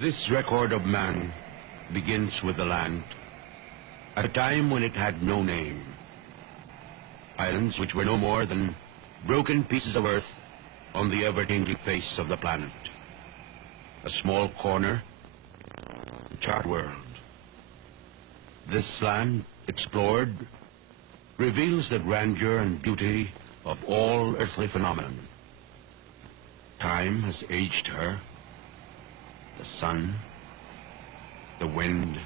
This record of man begins with the land, at a time when it had no name. Islands which were no more than broken pieces of earth on the ever-changing face of the planet. A small corner, a charred world. This land, explored, reveals the grandeur and beauty of all earthly phenomenon. Time has aged her, the sun, the wind,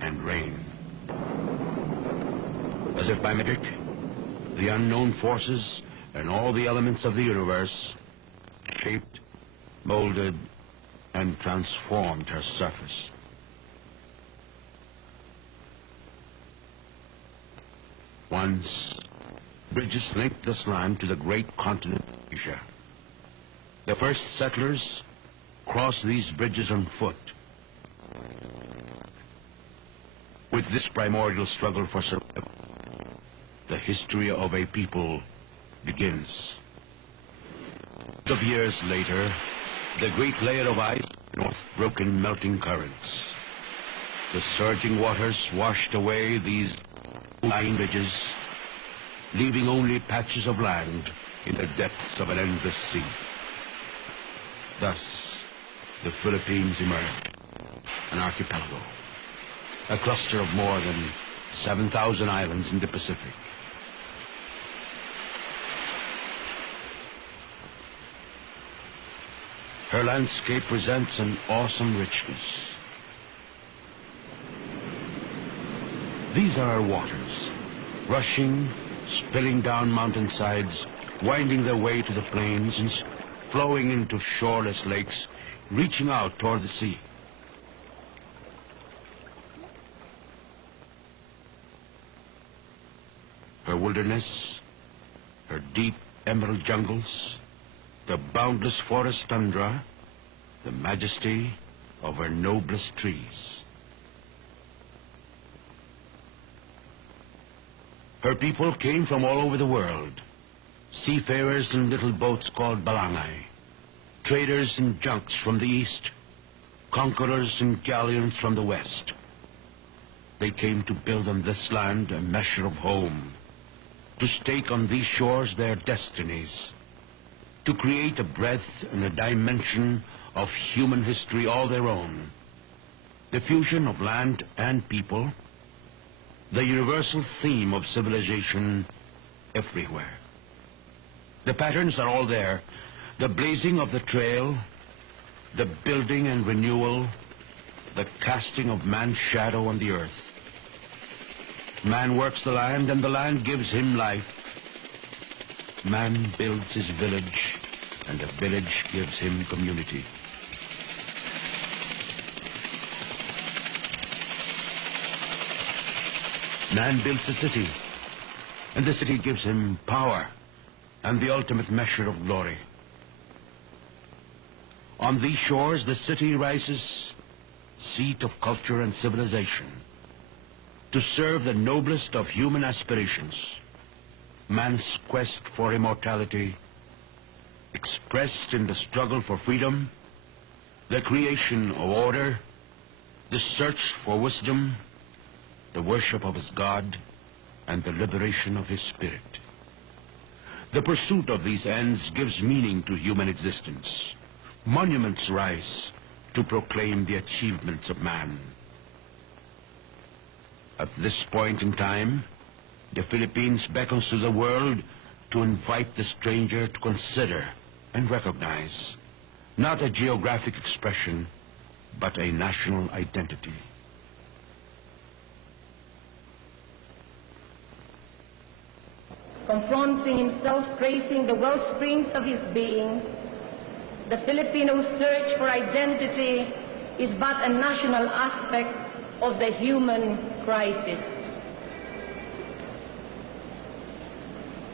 and rain. As if by magic, the unknown forces and all the elements of the universe shaped, molded, and transformed her surface. Once, bridges linked this land to the great continent of Asia. The first settlers crossed these bridges on foot. With this primordial struggle for survival, the history of a people begins. Of years later, the great layer of ice north broke in melting currents. The surging waters washed away these line bridges, leaving only patches of land in the depths of an endless sea. Thus, the Philippines emerged, an archipelago, a cluster of more than 7,000 islands in the Pacific. Her landscape presents an awesome richness. These are our waters, rushing, spilling down mountainsides, winding their way to the plains and flowing into shoreless lakes, reaching out toward the sea. Her wilderness, her deep emerald jungles, the boundless forest tundra, the majesty of her noblest trees. Her people came from all over the world, seafarers in little boats called barangay, traders in junks from the east, conquerors in galleons from the west. They came to build on this land a measure of home, to stake on these shores their destinies, to create a breadth and a dimension of human history all their own, the fusion of land and people, the universal theme of civilization everywhere. The patterns are all there, the blazing of the trail, the building and renewal, the casting of man's shadow on the earth. Man works the land, and the land gives him life. Man builds his village, and the village gives him community. Man builds a city, and the city gives him power and the ultimate measure of glory. On these shores, the city rises, seat of culture and civilization, to serve the noblest of human aspirations, man's quest for immortality, expressed in the struggle for freedom, the creation of order, the search for wisdom, the worship of his God, and the liberation of his spirit. The pursuit of these ends gives meaning to human existence. Monuments rise to proclaim the achievements of man. At this point in time, the Philippines beckons to the world to invite the stranger to consider and recognize not a geographic expression, but a national identity. Confronting himself, tracing the wellsprings of his being, the Filipino search for identity is but a national aspect of the human crisis.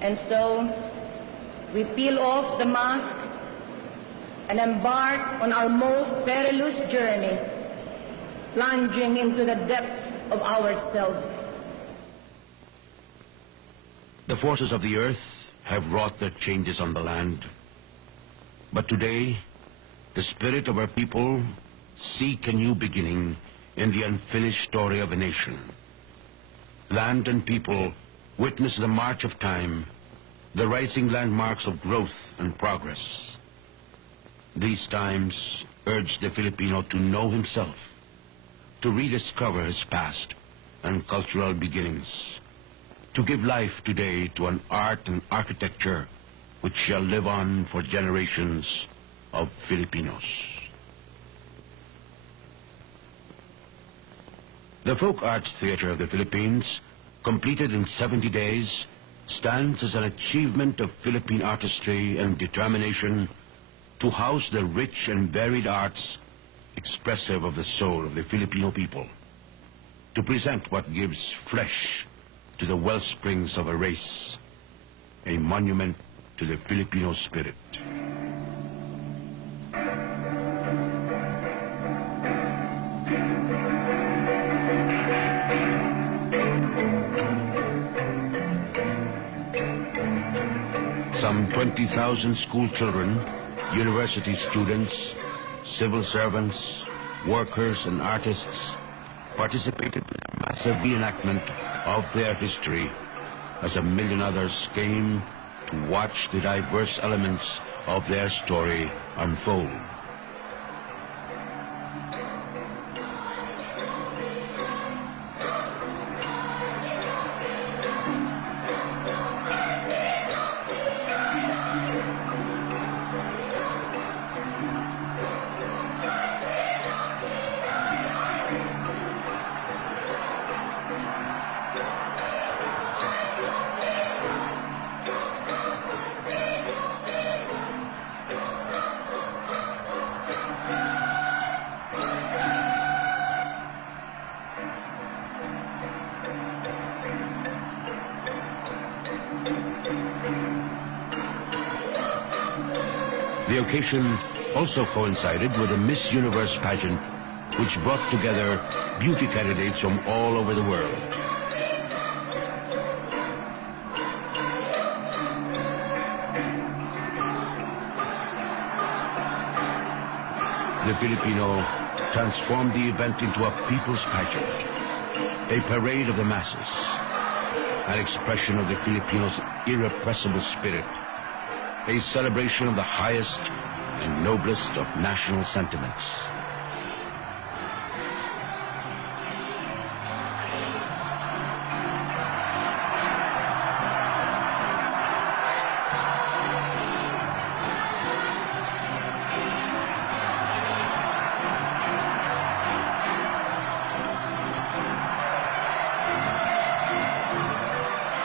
And so, we peel off the mask and embark on our most perilous journey, plunging into the depths of ourselves. The forces of the earth have wrought their changes on the land. But today, the spirit of our people seek a new beginning in the unfinished story of a nation. Land and people witness the march of time, the rising landmarks of growth and progress. These times urge the Filipino to know himself, to rediscover his past and cultural beginnings, to give life today to an art and architecture which shall live on for generations of Filipinos. The Folk Arts Theater of the Philippines, completed in 70 days, stands as an achievement of Philippine artistry and determination to house the rich and varied arts expressive of the soul of the Filipino people, to present what gives flesh to the wellsprings of a race, a monument to the Filipino spirit. Some 20,000 school children, university students, civil servants, workers, and artists participated in a massive reenactment of their history as a million others came to watch the diverse elements of their story unfold. The occasion also coincided with a Miss Universe pageant which brought together beauty candidates from all over the world. The Filipino transformed the event into a people's pageant, a parade of the masses, an expression of the Filipinos' irrepressible spirit, a celebration of the highest and noblest of national sentiments.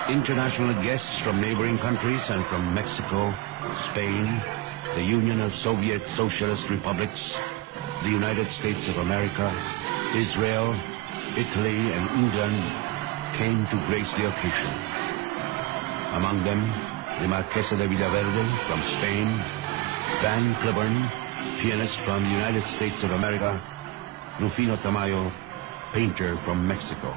International guests from neighboring countries and from Mexico, Spain, the Union of Soviet Socialist Republics, the United States of America, Israel, Italy, and England came to grace the occasion. Among them, the Marquesa de Villaverde from Spain, Van Cliburn, pianist from the United States of America, Rufino Tamayo, painter from Mexico.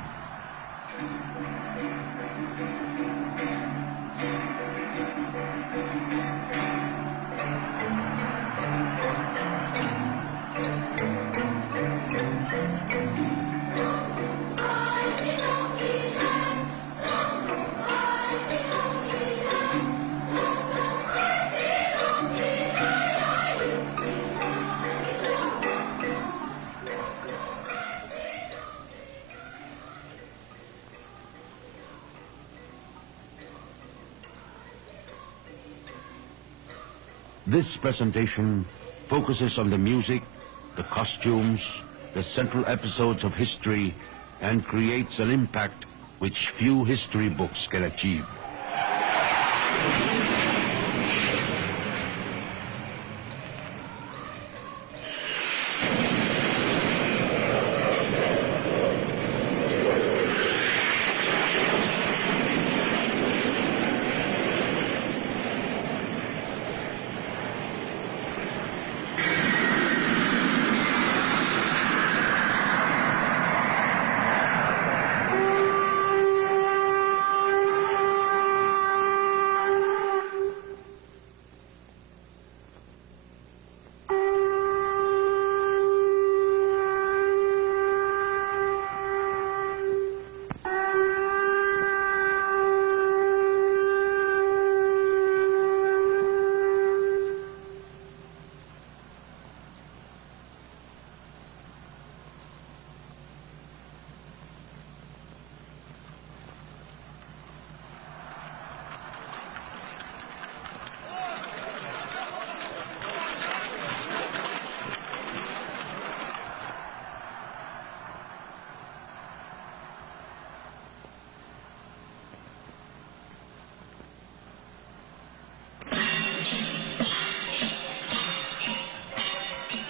This presentation focuses on the music, the costumes, the central episodes of history, and creates an impact which few history books can achieve.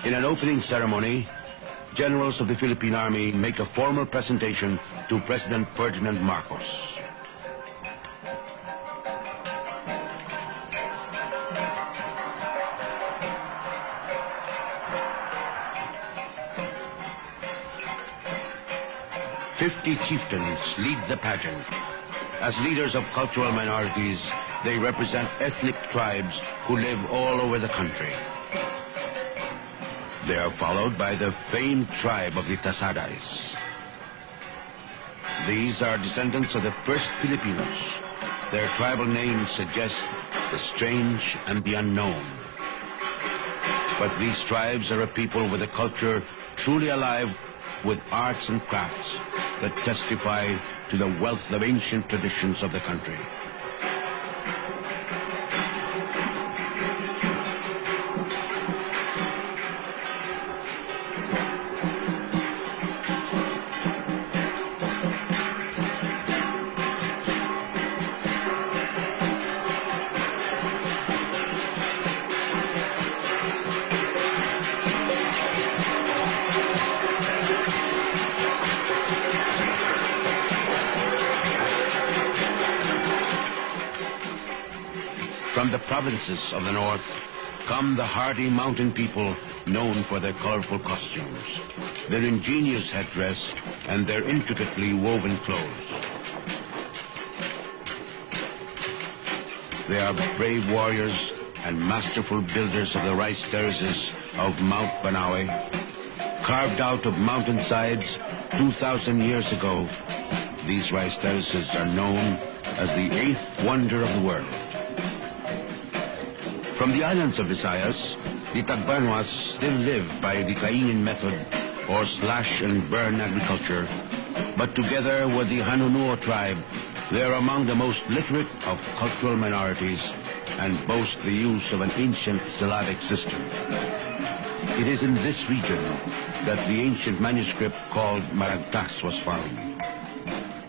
In an opening ceremony, generals of the Philippine Army make a formal presentation to President Ferdinand Marcos. "50 chieftains lead the pageant. As leaders of cultural minorities, they represent ethnic tribes who live all over the country. They are followed by the famed tribe of the Tasadais. These are descendants of the first Filipinos. Their tribal names suggest the strange and the unknown. But these tribes are a people with a culture truly alive with arts and crafts that testify to the wealth of ancient traditions of the country. From the provinces of the north come the hardy mountain people known for their colorful costumes, their ingenious headdress, and their intricately woven clothes. They are brave warriors and masterful builders of the rice terraces of Mount Banawe. Carved out of mountainsides 2,000 years ago, these rice terraces are known as the 8th wonder of the world. From the islands of Visayas, the Tagbanuas still live by the kainin method, or slash and burn agriculture, but together with the Hanunuo tribe, they are among the most literate of cultural minorities and boast the use of an ancient syllabic system. It is in this region that the ancient manuscript called Maragtas was found.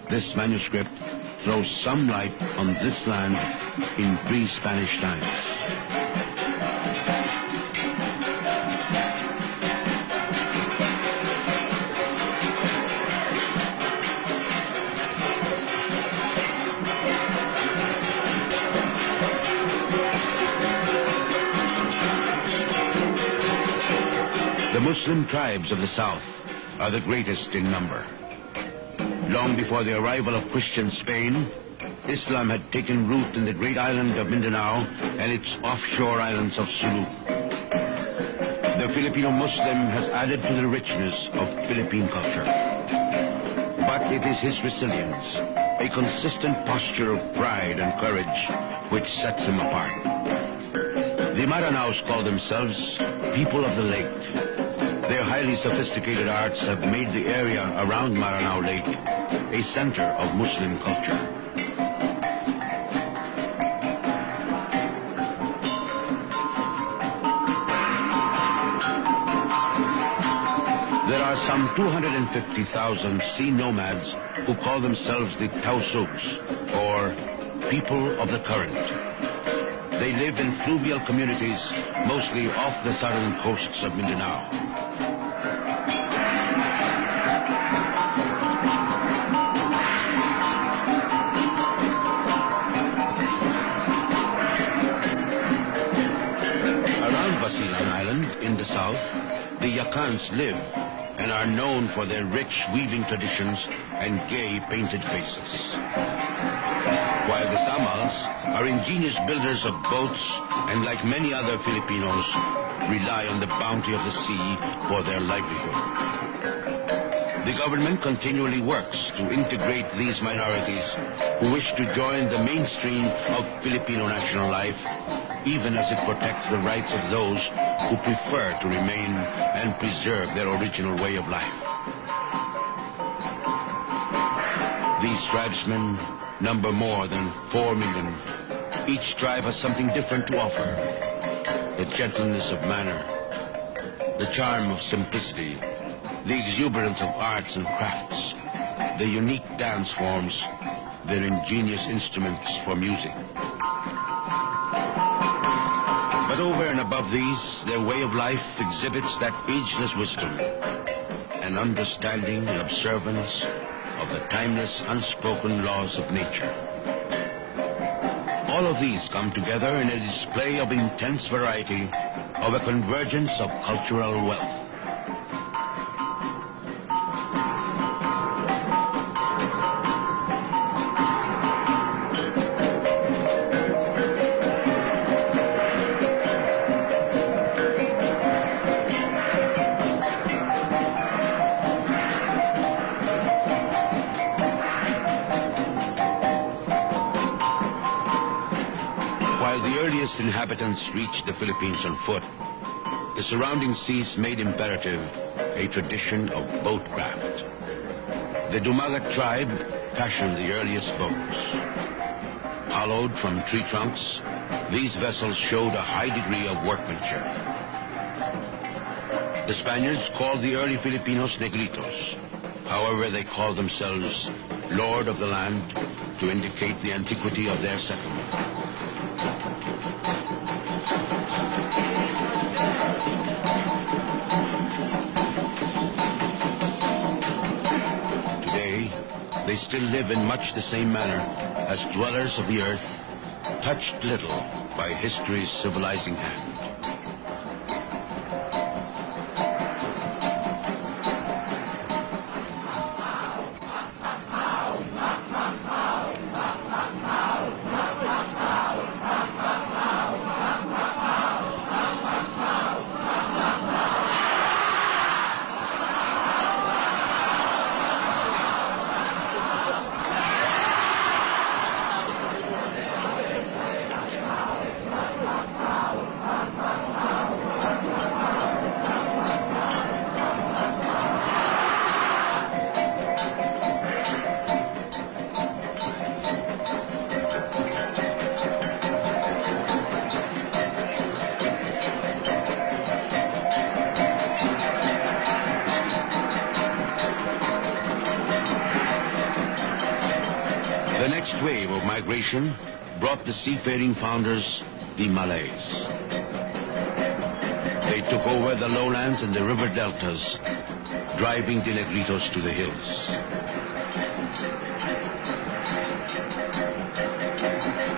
This manuscript throws some light on this land in pre-Spanish times. The Muslim tribes of the south are the greatest in number. Long before the arrival of Christian Spain, Islam had taken root in the great island of Mindanao and its offshore islands of Sulu. The Filipino Muslim has added to the richness of Philippine culture. But it is his resilience, a consistent posture of pride and courage, which sets him apart. The Maranaos call themselves people of the lake. Their highly sophisticated arts have made the area around Maranao Lake a center of Muslim culture. There are some 250,000 sea nomads who call themselves the Tausuks, or people of the current. They live in fluvial communities, mostly off the southern coasts of Mindanao. In the south, the Yakans live and are known for their rich weaving traditions and gay painted faces. While the Samals are ingenious builders of boats and, like many other Filipinos, rely on the bounty of the sea for their livelihood. The government continually works to integrate these minorities who wish to join the mainstream of Filipino national life, even as it protects the rights of those who prefer to remain and preserve their original way of life. These tribesmen number more than 4 million. Each tribe has something different to offer. The gentleness of manner, the charm of simplicity, the exuberance of arts and crafts, the unique dance forms, their ingenious instruments for music. But But over and above these, their way of life exhibits that ageless wisdom, an understanding and observance of the timeless, unspoken laws of nature. All of these come together in a display of intense variety, of a convergence of cultural wealth. Inhabitants reached the Philippines on foot, the surrounding seas made imperative a tradition of boatcraft. The Dumagat tribe fashioned the earliest boats. Hollowed from tree trunks, these vessels showed a high degree of workmanship. The Spaniards called the early Filipinos Negritos. However, they called themselves Lord of the Land to indicate the antiquity of their settlement. They still live in much the same manner as dwellers of the earth, touched little by history's civilizing hand. The next wave of migration brought the seafaring founders, the Malays. They took over the lowlands and the river deltas, driving the Negritos to the hills.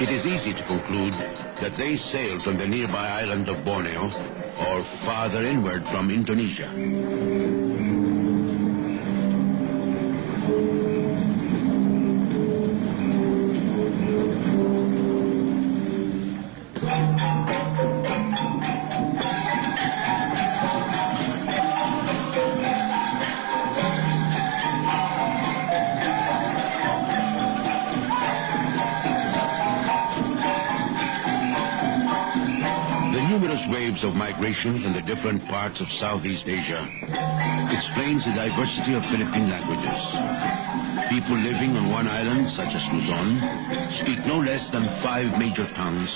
It is easy to conclude that they sailed from the nearby island of Borneo or farther inward from Indonesia. Waves of migration from the different parts of Southeast Asia explains the diversity of Philippine languages. People living on one island, such as Luzon, speak no less than 5 major tongues,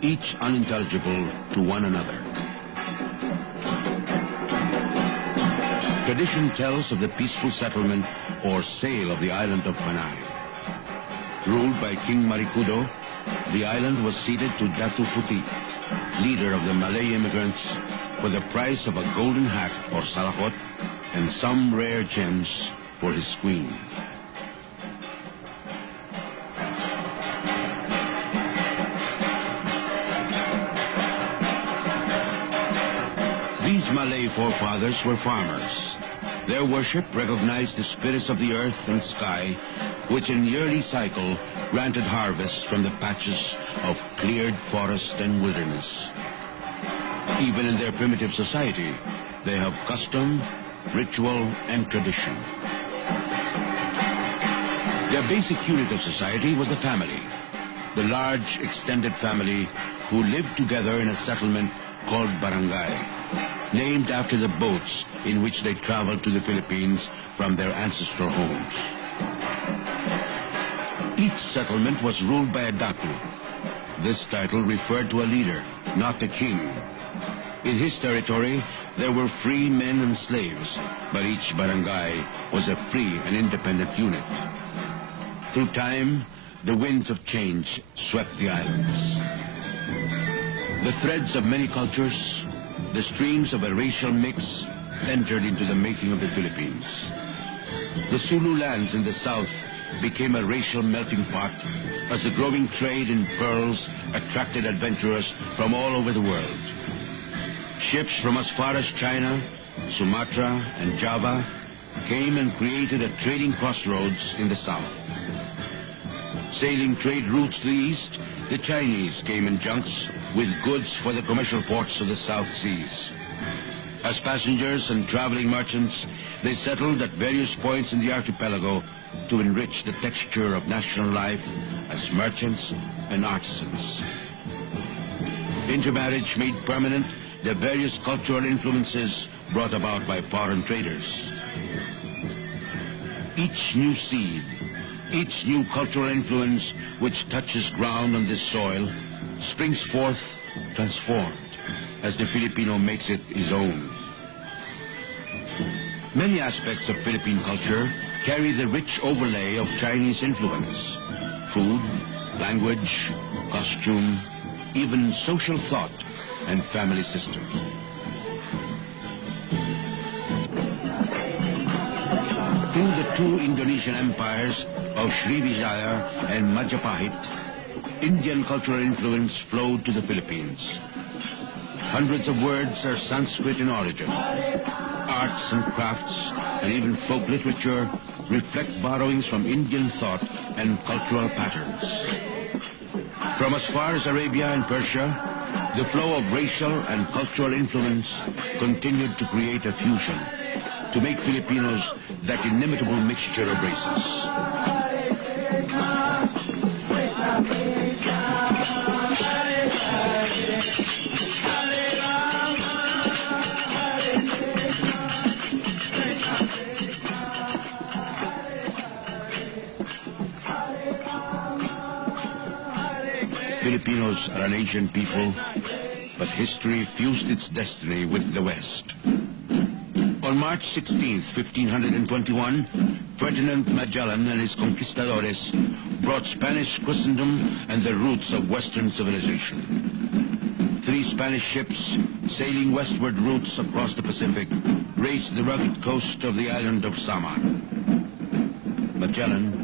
each unintelligible to one another. Tradition tells of the peaceful settlement or sale of the island of Panay. Ruled by King Marikudo, the island was ceded to Datu Puti, leader of the Malay immigrants, for the price of a golden hat or salakot and some rare gems for his queen. These Malay forefathers were farmers. Their worship recognized the spirits of the earth and sky, which in yearly cycle granted harvests from the patches of cleared forest and wilderness. Even in their primitive society, they have custom, ritual, and tradition. Their basic unit of society was the family, the large extended family who lived together in a settlement called barangay, named after the boats in which they traveled to the Philippines from their ancestral homes. Each settlement was ruled by a datu. This title referred to a leader, not the king. In his territory, there were free men and slaves, but each barangay was a free and independent unit. Through time, the winds of change swept the islands. The threads of many cultures, the streams of a racial mix, entered into the making of the Philippines. The Sulu lands in the south became a racial melting pot as the growing trade in pearls attracted adventurers from all over the world. Ships from as far as China, Sumatra, and Java came and created a trading crossroads in the south. Sailing trade routes to the east, the Chinese came in junks with goods for the commercial ports of the South Seas. As passengers and traveling merchants, they settled at various points in the archipelago to enrich the texture of national life as merchants and artisans. Intermarriage made permanent the various cultural influences brought about by foreign traders. Each new seed, each new cultural influence which touches ground on this soil springs forth transformed as the Filipino makes it his own. Many aspects of Philippine culture carry the rich overlay of Chinese influence. Food, language, costume, even social thought and family system. Through the two Indonesian empires of Srivijaya and Majapahit, Indian cultural influence flowed to the Philippines. Hundreds of words are Sanskrit in origin. Arts and crafts, and even folk literature reflect borrowings from Indian thought and cultural patterns. From as far as Arabia and Persia, the flow of racial and cultural influence continued to create a fusion, to make Filipinos that inimitable mixture of races. Filipinos are an ancient people, but history fused its destiny with the West. On March 16, 1521, Ferdinand Magellan and his conquistadores brought Spanish Christendom and the roots of Western civilization. 3 Spanish ships, sailing westward routes across the Pacific, raced the rugged coast of the island of Samar. Magellan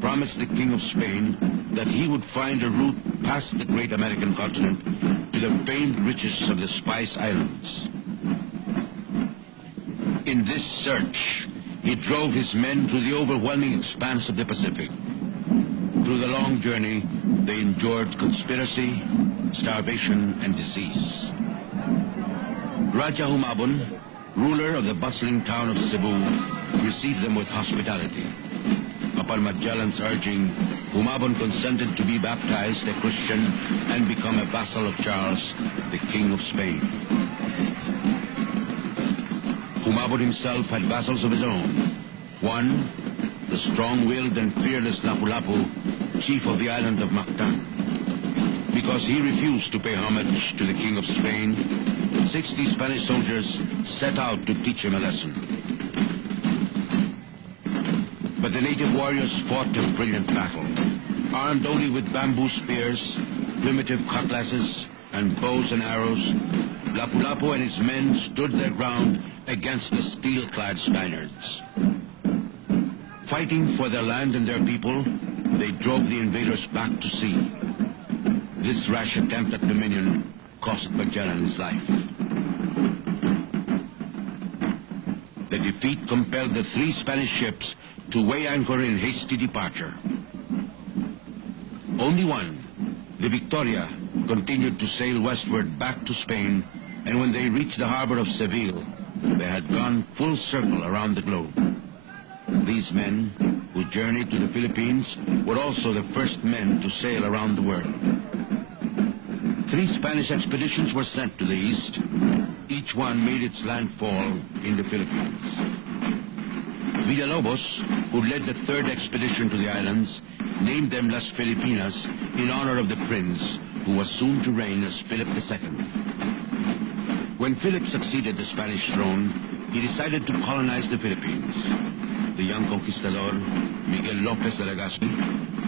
promised the King of Spain that he would find a route past the great American continent to the famed riches of the Spice Islands. In this search, he drove his men through the overwhelming expanse of the Pacific. Through the long journey, they endured conspiracy, starvation, and disease. Raja Humabon, ruler of the bustling town of Cebu, received them with hospitality. Upon Magellan's urging, Humabon consented to be baptized a Christian and become a vassal of Charles, the King of Spain. Humabon himself had vassals of his own. One, the strong-willed and fearless Lapu-Lapu, chief of the island of Mactan. Because he refused to pay homage to the King of Spain, 60 Spanish soldiers set out to teach him a lesson. But the native warriors fought a brilliant battle. Armed only with bamboo spears, primitive cutlasses, and bows and arrows, Lapu-Lapu and his men stood their ground against the steel-clad Spaniards. Fighting for their land and their people, they drove the invaders back to sea. This rash attempt at dominion cost Magellan his life. The defeat compelled the 3 Spanish ships to weigh anchor in hasty departure. Only one, the Victoria, continued to sail westward back to Spain, and when they reached the harbor of Seville, they had gone full circle around the globe. These men, who journeyed to the Philippines, were also the first men to sail around the world. 3 Spanish expeditions were sent to the east. Each one made its landfall in the Philippines. Villalobos, who led the 3rd expedition to the islands, named them Las Filipinas in honor of the prince who was soon to reign as Philip II. When Philip succeeded the Spanish throne, he decided to colonize the Philippines. The young conquistador, Miguel Lopez de Legazpi,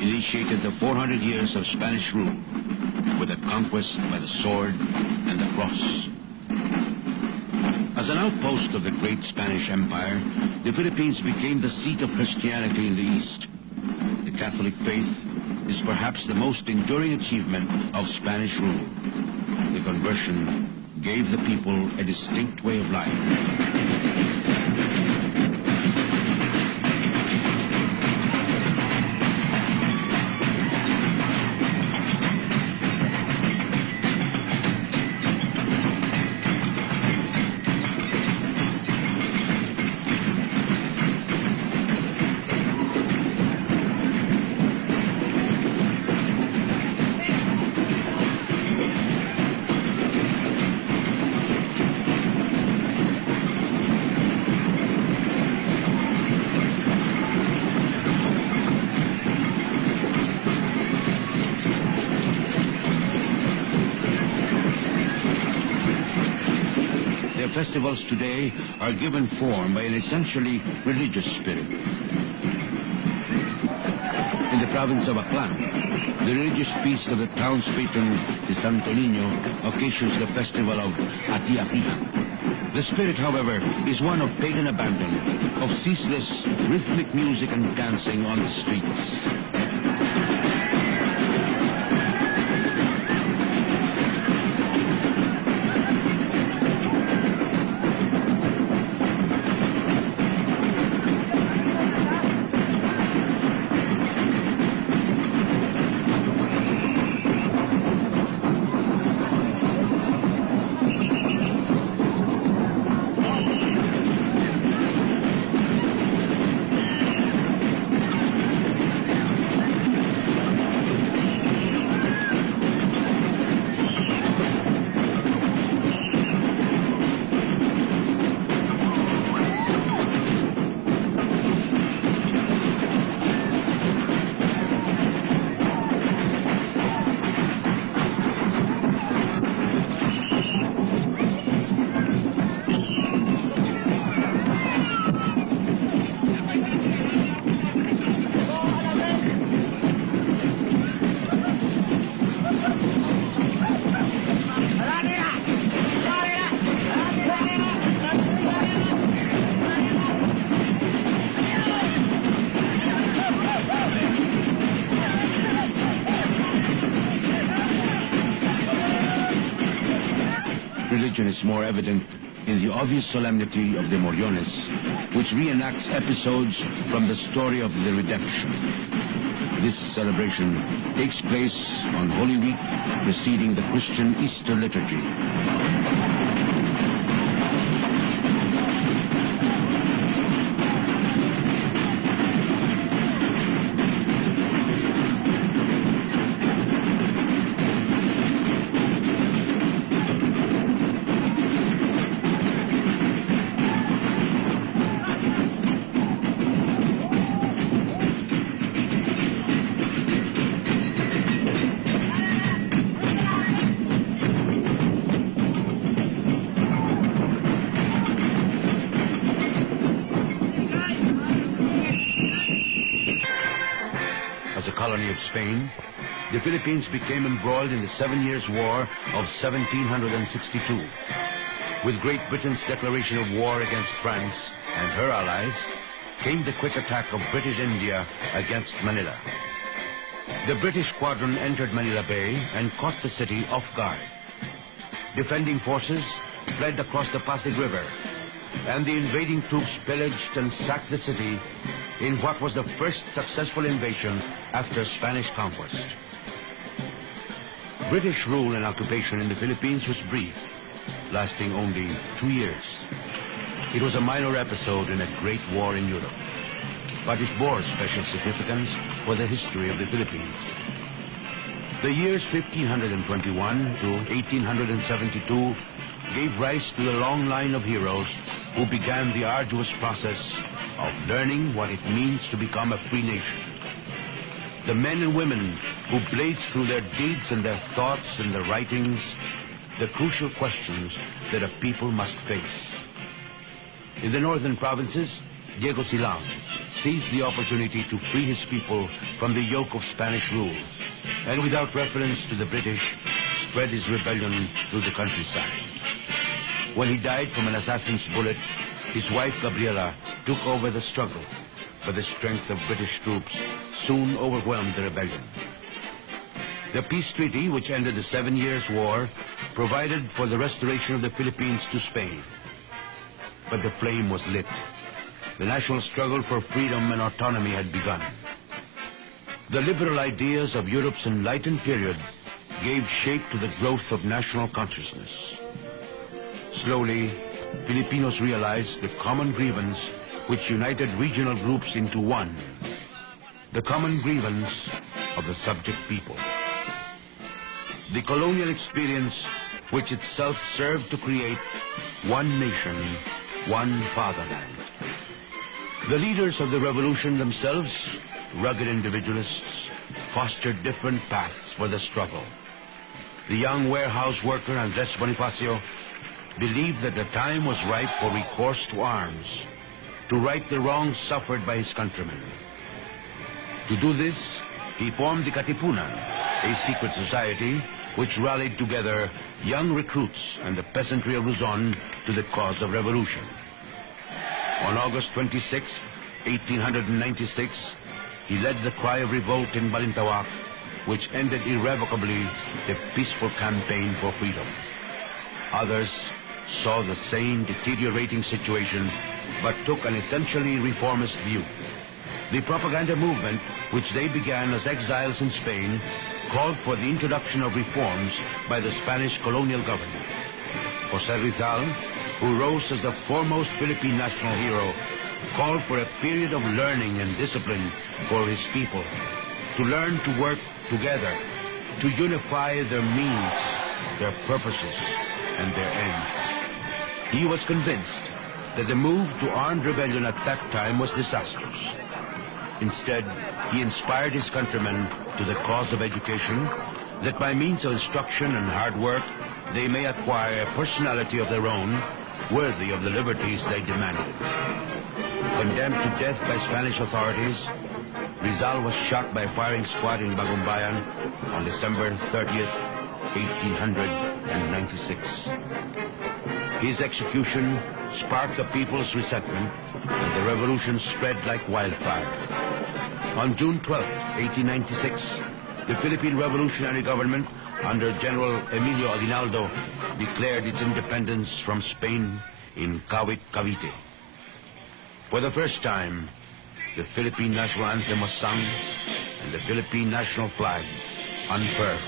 initiated the 400 years of Spanish rule. with the conquest by the sword and the cross. As an outpost of the great Spanish Empire, the Philippines became the seat of Christianity in the East. The Catholic faith is perhaps the most enduring achievement of Spanish rule. The conversion gave the people a distinct way of life. Festivals today are given form by an essentially religious spirit. In the province of Aklan, the religious feast of the town's patron, the Santo Niño, occasions the festival of Ati-Atihan. The spirit, however, is one of pagan abandon, of ceaseless rhythmic music and dancing on the streets. Religion is more evident in the obvious solemnity of the Moriones, which reenacts episodes from the story of the redemption. This celebration takes place on Holy Week preceding the Christian Easter liturgy. Colony of Spain, the Philippines became embroiled in the 7 Years' War of 1762. With Great Britain's declaration of war against France and her allies, came the quick attack of British India against Manila. The British squadron entered Manila Bay and caught the city off guard. Defending forces fled across the Pasig River, and the invading troops pillaged and sacked the city in what was the first successful invasion after Spanish conquest. British rule and occupation in the Philippines was brief, lasting only 2 years. It was a minor episode in a great war in Europe, but it bore special significance for the history of the Philippines. The years 1521 to 1872 gave rise to the long line of heroes who began the arduous process of learning what it means to become a free nation. The men and women who blazed through their deeds and their thoughts and their writings the crucial questions that a people must face. In the northern provinces, Diego Silang seized the opportunity to free his people from the yoke of Spanish rule, and without reference to the British, spread his rebellion through the countryside. When he died from an assassin's bullet, his wife Gabriela took over the struggle, but the strength of British troops soon overwhelmed the rebellion. The peace treaty, which ended the 7 Years' War, provided for the restoration of the Philippines to Spain. But the flame was lit. The national struggle for freedom and autonomy had begun. The liberal ideas of Europe's enlightened period gave shape to the growth of national consciousness. Slowly, Filipinos realized the common grievance which united regional groups into one, the common grievance of the subject people. The colonial experience which itself served to create one nation, one fatherland. The leaders of the revolution themselves, rugged individualists, fostered different paths for the struggle. The young warehouse worker Andres Bonifacio believed that the time was ripe for recourse to arms, to right the wrongs suffered by his countrymen. To do this, he formed the Katipunan, a secret society which rallied together young recruits and the peasantry of Luzon to the cause of revolution. On August 26, 1896, he led the cry of revolt in Balintawak, which ended irrevocably the peaceful campaign for freedom. Others saw the same deteriorating situation, but took an essentially reformist view. The propaganda movement, which they began as exiles in Spain, called for the introduction of reforms by the Spanish colonial government. José Rizal, who rose as the foremost Philippine national hero, called for a period of learning and discipline for his people, to learn to work together, to unify their means, their purposes, and their ends. He was convinced that the move to armed rebellion at that time was disastrous. Instead, he inspired his countrymen to the cause of education, that by means of instruction and hard work, they may acquire a personality of their own, worthy of the liberties they demanded. Condemned to death by Spanish authorities, Rizal was shot by a firing squad in Bagumbayan on December 30th, 1896. His execution sparked the people's resentment, and the revolution spread like wildfire. On June 12, 1896, the Philippine Revolutionary Government, under General Emilio Aguinaldo, declared its independence from Spain in Kawit, Cavite. For the first time, the Philippine national anthem was sung, and the Philippine national flag unfurled.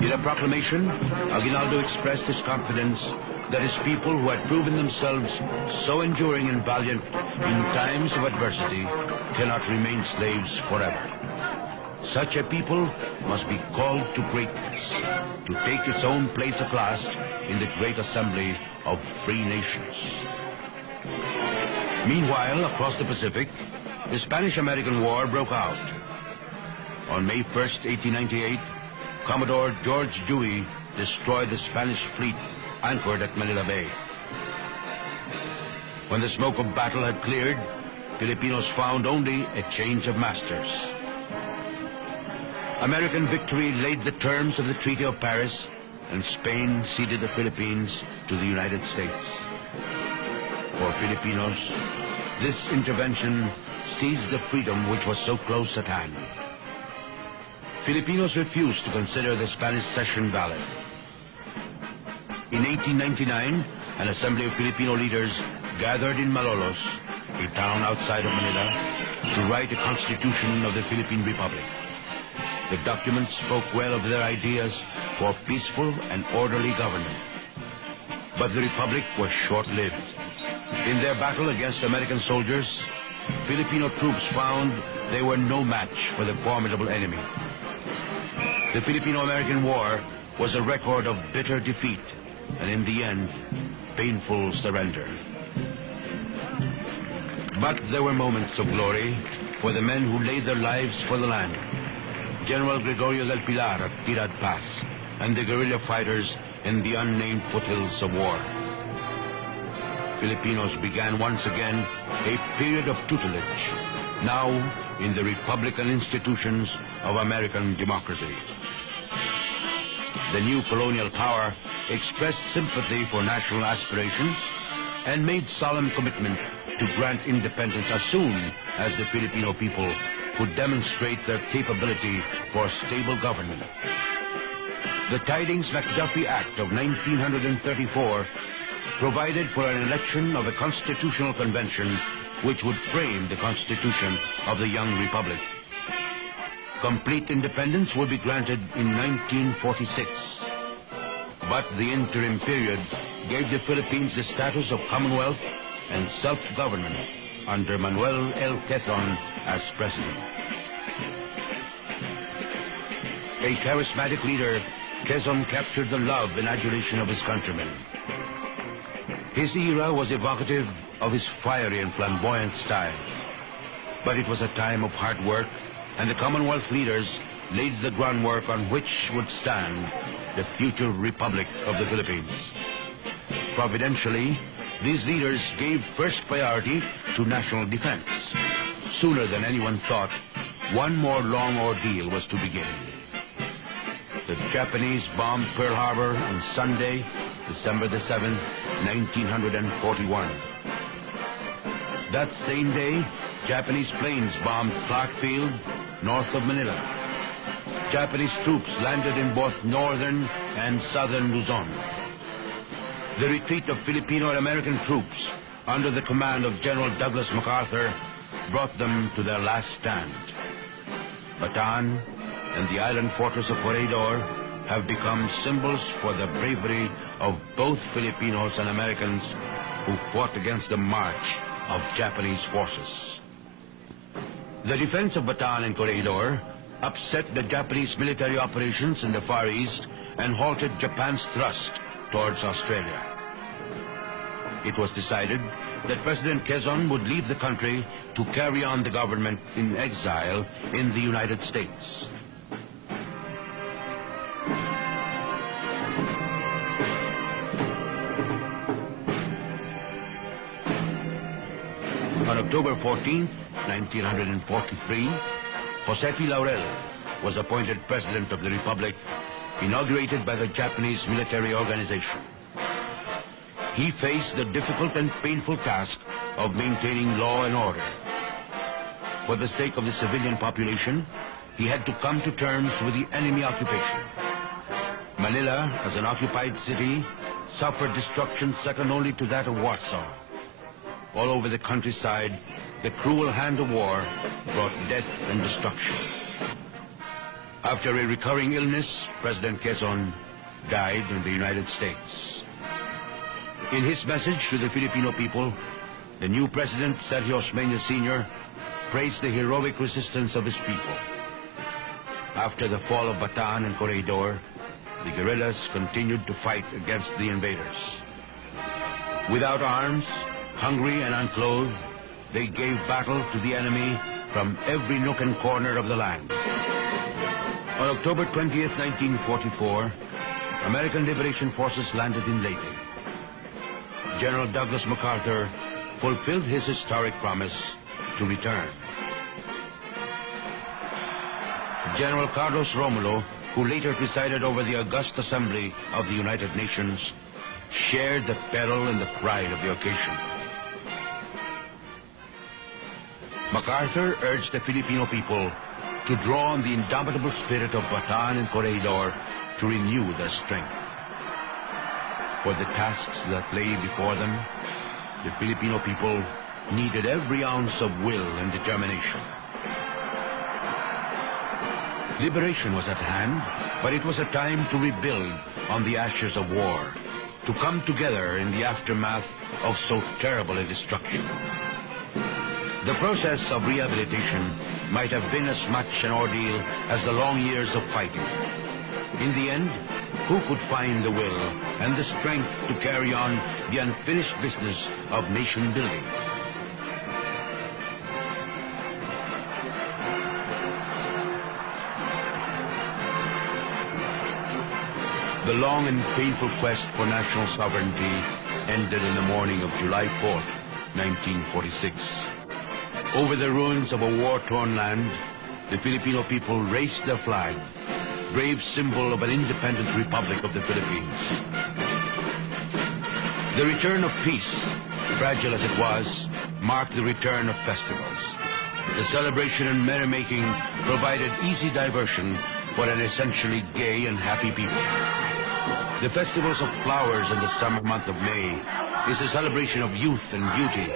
In a proclamation, Aguinaldo expressed his confidence that his people, who had proven themselves so enduring and valiant in times of adversity, cannot remain slaves forever. Such a people must be called to greatness, to take its own place at last in the great assembly of free nations. Meanwhile, across the Pacific, the Spanish-American War broke out. On May 1st, 1898, Commodore George Dewey destroyed the Spanish fleet anchored at Manila Bay. When the smoke of battle had cleared, Filipinos found only a change of masters. American victory laid the terms of the Treaty of Paris, and Spain ceded the Philippines to the United States. For Filipinos, this intervention seized the freedom which was so close at hand. Filipinos refused to consider the Spanish cession valid. In 1899, an assembly of Filipino leaders gathered in Malolos, a town outside of Manila, to write a constitution of the Philippine Republic. The document spoke well of their ideas for peaceful and orderly government. But the Republic was short-lived. In their battle against American soldiers, Filipino troops found they were no match for the formidable enemy. The Filipino-American War was a record of bitter defeat, and in the end, painful surrender. But there were moments of glory. for the men who laid their lives for the land. General Gregorio del Pilar at Tirad Pass, and the guerrilla fighters in the unnamed foothills of war. Filipinos began once again a period of tutelage, now in the republican institutions of American democracy. The new colonial power expressed sympathy for national aspirations and made solemn commitment to grant independence as soon as the Filipino people could demonstrate their capability for stable government. The Tidings-McDuffie Act of 1934 provided for an election of a constitutional convention which would frame the constitution of the young republic. Complete independence would be granted in 1946, but the interim period gave the Philippines the status of Commonwealth and self-government under Manuel L. Quezon as president. A charismatic leader, Quezon captured the love and adulation of his countrymen. His era was evocative of his fiery and flamboyant style, but it was a time of hard work, and the Commonwealth leaders laid the groundwork on which would stand the future Republic of the Philippines. Providentially, these leaders gave first priority to national defense. Sooner than anyone thought, one more long ordeal was to begin. The Japanese bombed Pearl Harbor on Sunday, December the 7th, 1941. That same day, Japanese planes bombed Clark Field, north of Manila. Japanese troops landed in both northern and southern Luzon. The retreat of Filipino and American troops under the command of General Douglas MacArthur brought them to their last stand. Bataan and the island fortress of Corregidor have become symbols for the bravery of both Filipinos and Americans who fought against the march of Japanese forces. The defense of Bataan and Corregidor upset the Japanese military operations in the Far East and halted Japan's thrust towards Australia. It was decided that President Quezon would leave the country to carry on the government in exile in the United States. On October 14th, 1943, Jose P. Laurel was appointed President of the Republic, inaugurated by the Japanese military organization. He faced the difficult and painful task of maintaining law and order. For the sake of the civilian population, he had to come to terms with the enemy occupation. Manila, as an occupied city, suffered destruction second only to that of Warsaw. All over the countryside, the cruel hand of war brought death and destruction. After a recurring illness, President Quezon died in the United States. In his message to the Filipino people, the new President, Sergio Osmeña Sr., praised the heroic resistance of his people. After the fall of Bataan and Corregidor, the guerrillas continued to fight against the invaders. Without arms, hungry and unclothed, they gave battle to the enemy from every nook and corner of the land. On October 20th, 1944, American Liberation Forces landed in Leyte. General Douglas MacArthur fulfilled his historic promise to return. General Carlos Romulo, who later presided over the august assembly of the United Nations, shared the peril and the pride of the occasion. MacArthur urged the Filipino people to draw on the indomitable spirit of Bataan and Corregidor to renew their strength. For the tasks that lay before them, the Filipino people needed every ounce of will and determination. Liberation was at hand, but it was a time to rebuild on the ashes of war, to come together in the aftermath of so terrible a destruction. The process of rehabilitation might have been as much an ordeal as the long years of fighting. In the end, who could find the will and the strength to carry on the unfinished business of nation building? The long and painful quest for national sovereignty ended in the morning of July 4th, 1946. Over the ruins of a war-torn land, the Filipino people raised their flag, brave symbol of an independent Republic of the Philippines. The return of peace, fragile as it was, marked the return of festivals. The celebration and merrymaking provided easy diversion for an essentially gay and happy people. The festivals of flowers in the summer month of May is a celebration of youth and beauty.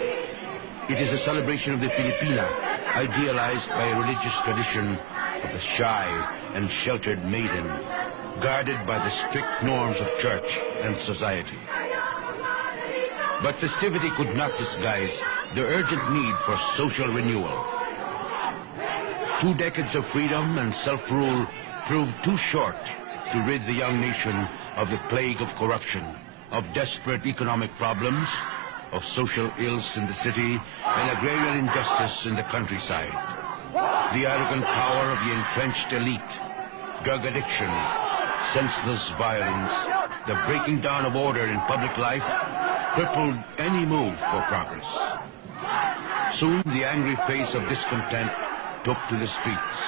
It is a celebration of the Filipina, idealized by a religious tradition of the shy and sheltered maiden, guarded by the strict norms of church and society. But festivity could not disguise the urgent need for social renewal. 2 decades of freedom and self-rule proved too short to rid the young nation of the plague of corruption, of desperate economic problems, of social ills in the city, and agrarian injustice in the countryside. The arrogant power of the entrenched elite, drug addiction, senseless violence, the breaking down of order in public life crippled any move for progress. Soon the angry face of discontent took to the streets.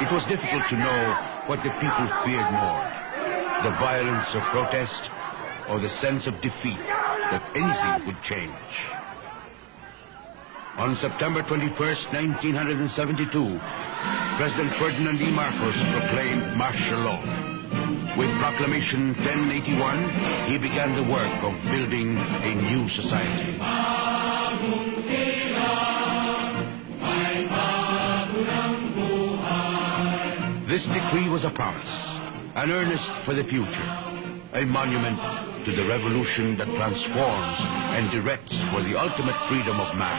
It was difficult to know what the people feared more, the violence of protest or the sense of defeat that anything could change. On September 21st, 1972, President Ferdinand proclaimed martial law. With Proclamation 1081, he began the work of building a new society. This decree was a promise, an earnest for the future, a monument to the revolution that transforms and directs for the ultimate freedom of man.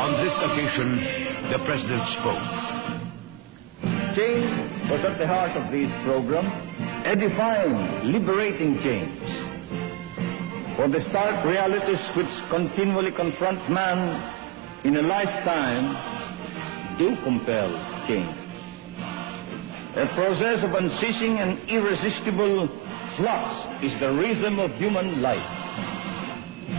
On this occasion, the President spoke. Change was at the heart of this program, edifying, liberating change. For the stark realities which continually confront man in a lifetime do compel change. A process of unceasing and irresistible flux is the rhythm of human life.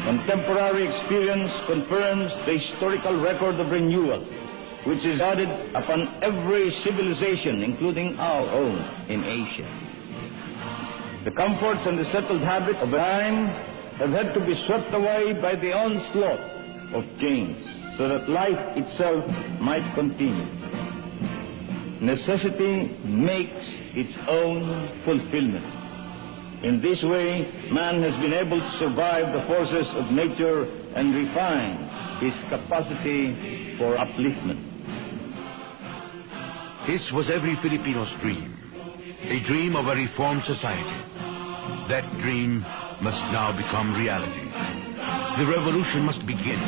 Contemporary experience confirms the historical record of renewal, which is added upon every civilization, including our own in Asia. The comforts and the settled habits of time have had to be swept away by the onslaught of change, so that life itself might continue. Necessity makes its own fulfillment. In this way, man has been able to survive the forces of nature and refine his capacity for upliftment. This was every Filipino's dream, a dream of a reformed society. That dream must now become reality. The revolution must begin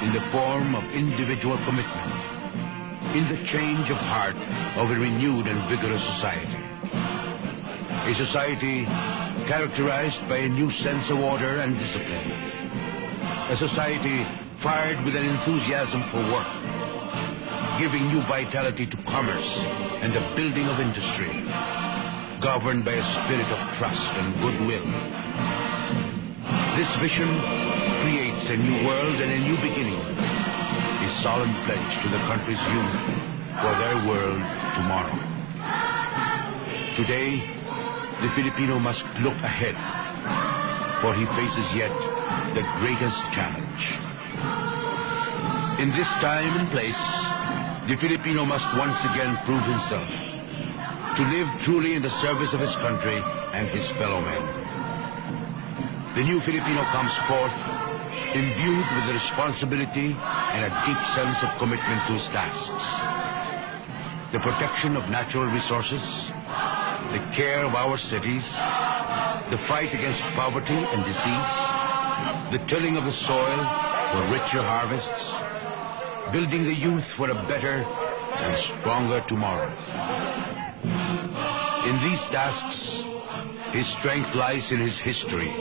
in the form of individual commitment, in the change of heart of a renewed and vigorous society. A society characterized by a new sense of order and discipline. A society fired with an enthusiasm for work, giving new vitality to commerce and the building of industry, governed by a spirit of trust and goodwill. This vision creates a new world and a new beginning, a solemn pledge to the country's youth for their world tomorrow. Today, the Filipino must look ahead, for he faces yet the greatest challenge. In this time and place, the Filipino must once again prove himself to live truly in the service of his country and his fellow men. The new Filipino comes forth imbued with the responsibility and a deep sense of commitment to his tasks. The protection of natural resources, the care of our cities, the fight against poverty and disease, the tilling of the soil for richer harvests, building the youth for a better and stronger tomorrow. In these tasks, his strength lies in his history,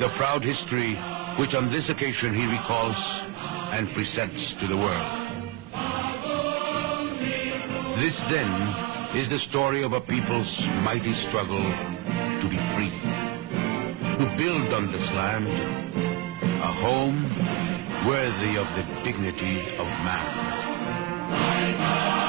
the proud history which on this occasion he recalls and presents to the world. This, then, is the story of a people's mighty struggle to be free, to build on this land a home worthy of the dignity of man.